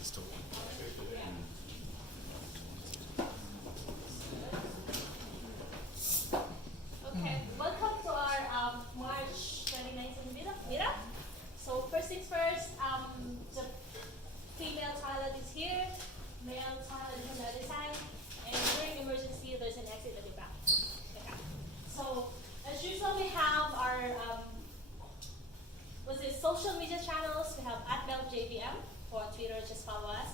Okay, welcome to our March 2019 meetup. So first things first, the female toilet is here, male toilet is on the other side, and during emergency there's an exit at the back. Okay. So as usual we have our social media channels. We have @meltjvm for Twitter, just follow us,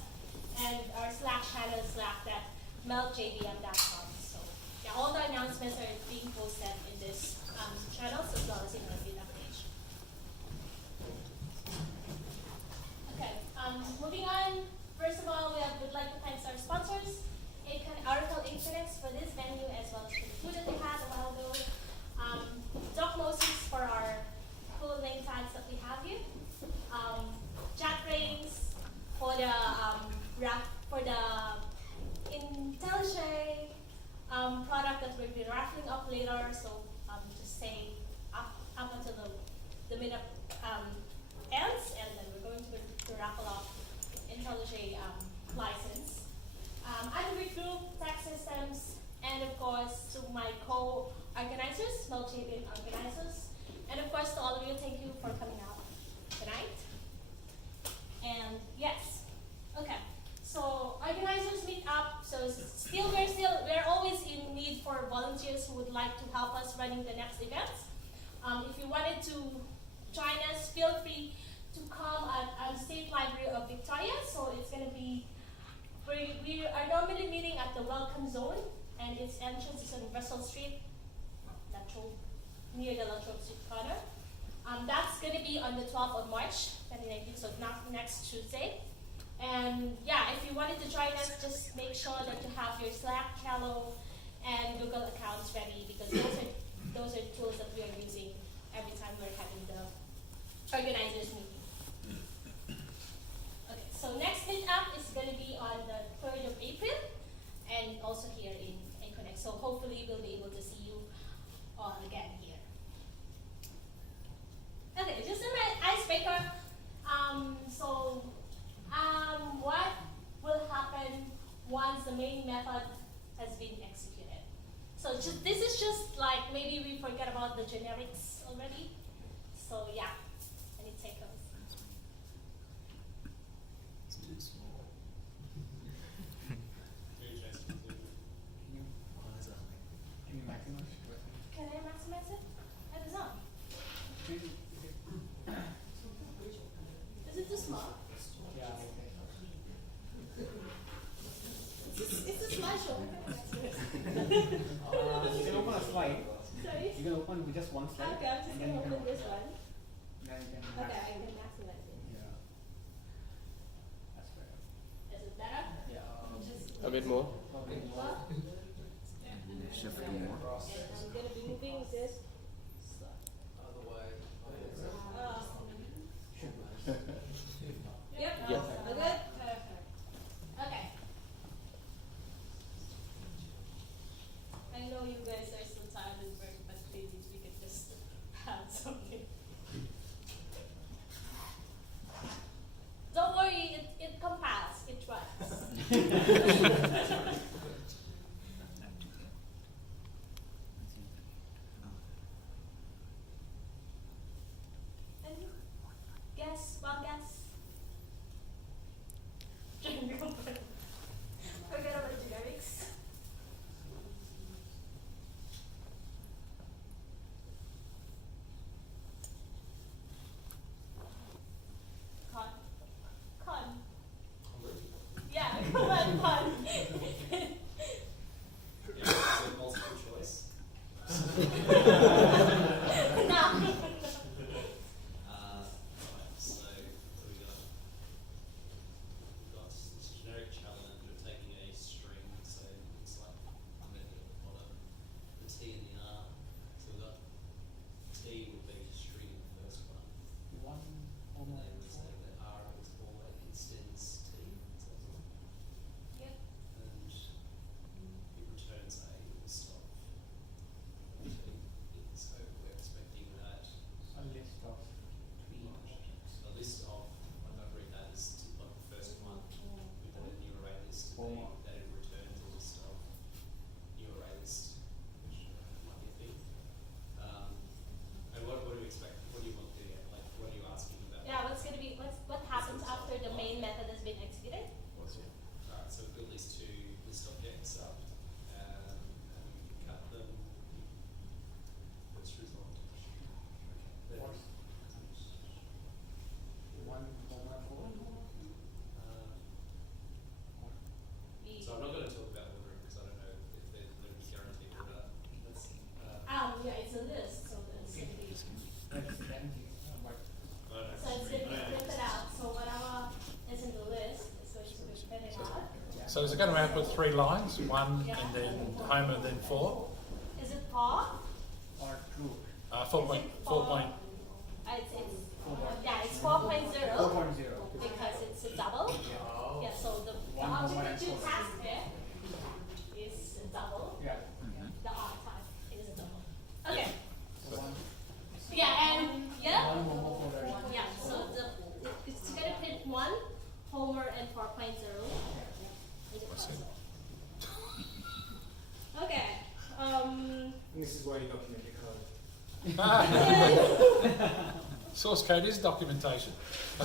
and our Slack channel is slack.meltjvm.com. So yeah, all the announcements are being posted in this channels as well as in our meetup page. Okay, moving on. First of all, would like to thank our sponsors, Oracle Infinix for this venue as well as for the food that we had a while ago. Docmosis for our cool name tags that we have here. JetBrains for the IntelliJ product that we'll be raffling off later. So just say up until the meetup ends, and then we're going to raffle off IntelliJ license. Android Group, Tech Systems, and of course to my co-organizers, MeltJVM organizers, and of course to all of you, thank you for coming out tonight. And yes, okay. So organizers meet up. So we're always in need for volunteers who would like to help us running the next events. If you wanted to join us, feel free to come at State Library of Victoria. So it's going to be, we are normally meeting at the Welcome Zone, and its entrance is on Russell Street, near the Latrobe Street corner. That's going to be on the 12th of March 2019, so not next Tuesday. And yeah, if you wanted to join us, just make sure that you have your Slack, Trello, and Google accounts ready, because those are tools that we are using every time we're having the organizers meeting. Okay, so next meetup is going to be on the 3rd of April, and also here in Connect. So hopefully we'll be able to see you all again here. Okay, just an icebreaker. What will happen once the main method has been executed? So this is just like, maybe we forget about the generics already. So yeah, any takers? It's too small. Can you maximize? Can I maximize it? I don't know. Is it too small? Yeah, okay. It's a slideshow. You can open a slide. Sorry? You can open with just one slide. Okay, I'm just and going then to you can open this one. Then you can Okay, I can maximize it. Yeah. That's better. Is it better? Yeah. A bit more. Okay. Well, Shift more. and I'm going to be moving this. Yep. Yes. All good? Okay. I know you guys are so tired and work, but please, if we could just have something. Don't worry, it compiles, it runs. Any guess? Well, guess? Forget about generics. Con. Yeah, come on, con. Multiple choice. No. So what do we got? We've got this generic main method has been executed. Alright, so build these two list objects up and cut them. Which result? Okay. Force. One, four. We, So I'm not going to talk about ordering because I don't know if they're guaranteed order. Let's, yeah, it's a list, so it's Okay. going to be. That's guaranteed. But So it's going to be printed out. So whatever is in the list is going to be printed out. So is it going to output 3 lines, 1 and then home and then 4? Is it four? or true. 4 point. Yeah, it's 4.0 4.0. because it's a double. Yeah. Yeah, so the One object more that you and task there is a double. Yeah. The archetype is a double. Okay. So one. Yeah, and yeah. One more folder. Yeah, so it's gonna print 1, Homer and 4.0. in the I see. console. Okay. This is why you document your code. Source code is documentation. We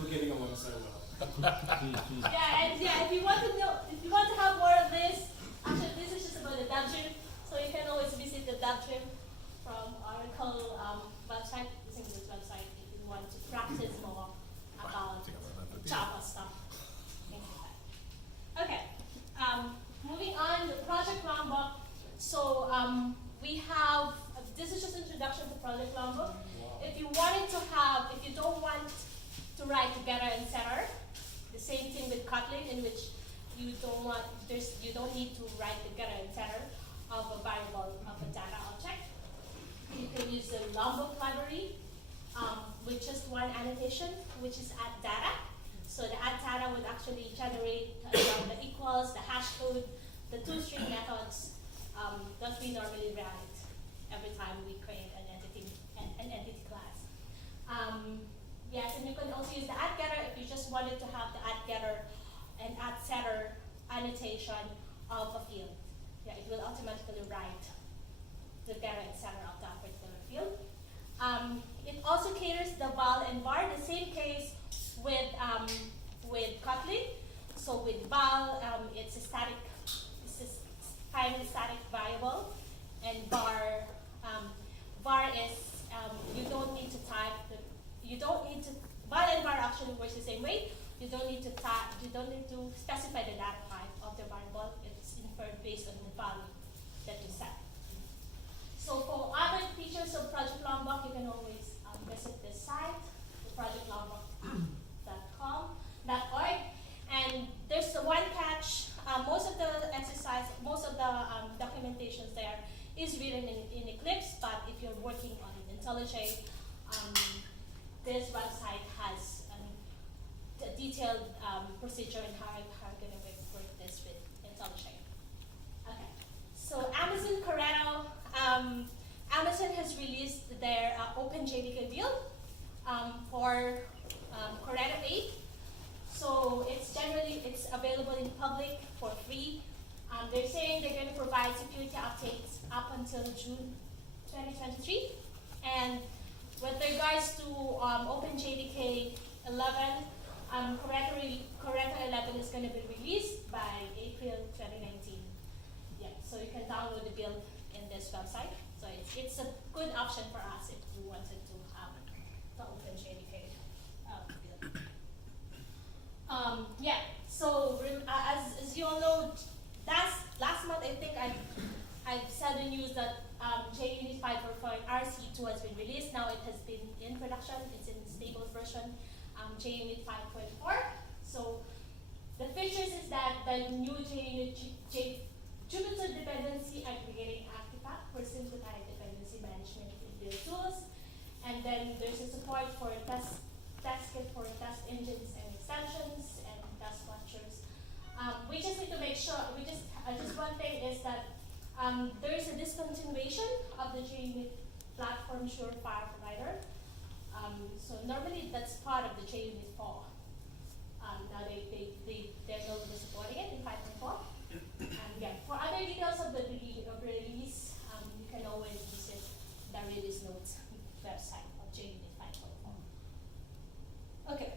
were getting along so well. Yeah, and yeah, if you want to have more of this, actually this is just about the DevTrim, so you can always visit the DevTrim from Oracle website, using this website if you want to practice more about Java stuff. Things like that. Okay, moving on, the project Lombok. So we have, this is just introduction to project Lombok. If you don't want to write together and center, the same thing with Kotlin, in which you don't need to write the getter and setter of a variable of a data object. You can use the Lombok library with just one annotation, which is add data. So the add data would actually generate the equals, the hash code, the two-string methods that we normally write every time we create an entity class. Yes, and you can also use the add getter if you just wanted to have the add getter and add setter annotation of a field. Yeah, it will automatically write the getter and setter of that particular field. It also caters the val and var, the same case with Kotlin. So with val, it's a kind of static variable, and var is you don't need to type val and var actually works the same way. You don't need to specify the data type of the variable. It's inferred based on the value that you set. So for other features of Project Lombok, you can always visit this site, projectlombok.org. And there's the one catch. Most of the documentations there is written in Eclipse, but if you're working on IntelliJ, this website has a detailed procedure in how you're going to work this with IntelliJ. Okay, so Amazon Corretto, Amazon has released their OpenJDK build for Corretto 8. So it's available in public for free. They're saying they're going to provide security updates up until June 2023. And with regards to OpenJDK 11, Corretto 11 is going to be released by April 2019. Yeah, so you can download the build in this website. So it's a good option for us if we wanted to have the OpenJDK build. Yeah, so as you all know, last month I think I've said in news that JUnit 5.4 RC2 has been released. Now it has been in production. It's in stable version, JUnit 5.4. So the features is that the new JUnit Jupyter dependency aggregating artifact for simplified dependency management in build tools, and then there's a support for test kit for test engines and extensions and test structures. We just need to make sure. Just one thing is that there is a discontinuation of the JUnit platform surefire provider. So normally that's part of the JUnit 4. Now they're no longer supporting it in 5.4. Yeah, for other details of the release, you can always visit the release notes website of JUnit 5.4. Okay,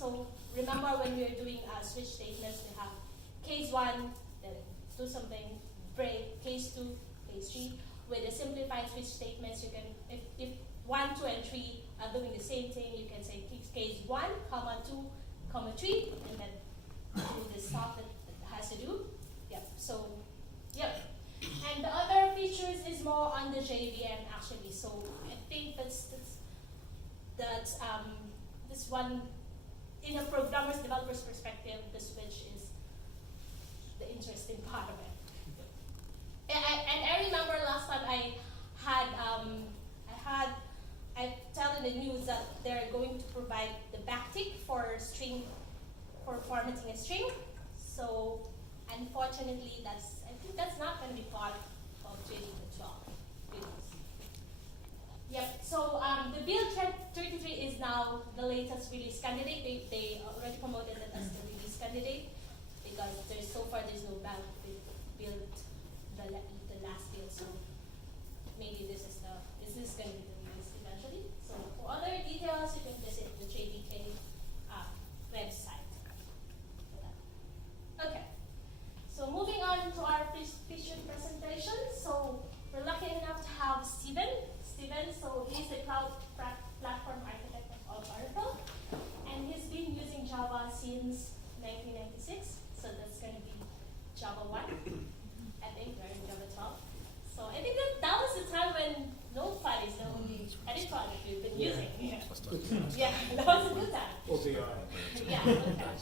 So remember when we were doing switch statements, we have case 1, then do something, break, case 2, case 3. With the simplified switch statements, you can, if 1, 2, and 3 are doing the same thing, you can say case 1, comma 2, comma 3, and then do the stuff that it has to do. Yep. So, yep. And the other features is more on the JVM actually. So I think that's this one, in a programmer's developer's perspective, the switch is the interesting part of it. And I remember last time I tell in the news that they're going to provide the backtick for formatting a string. So unfortunately, I think that's not going to be part of JD12. Yep. So the build 33 is now the latest release candidate. They already promoted it as the release candidate because so far there's no bug build the last build. So maybe this is going to be the release eventually. So for other details, you can visit the JDK website. Okay. So moving on to our featured presentation. So we're lucky enough to have Steven, so he's the cloud platform architect of Oracle, and he's been using Java since 1996. So that's going to be Java 1, I think, or Java 12. So I think that was the time when Notepad is the only editor that we've been using. Yeah, that was a good time. OCR. Yeah. Okay.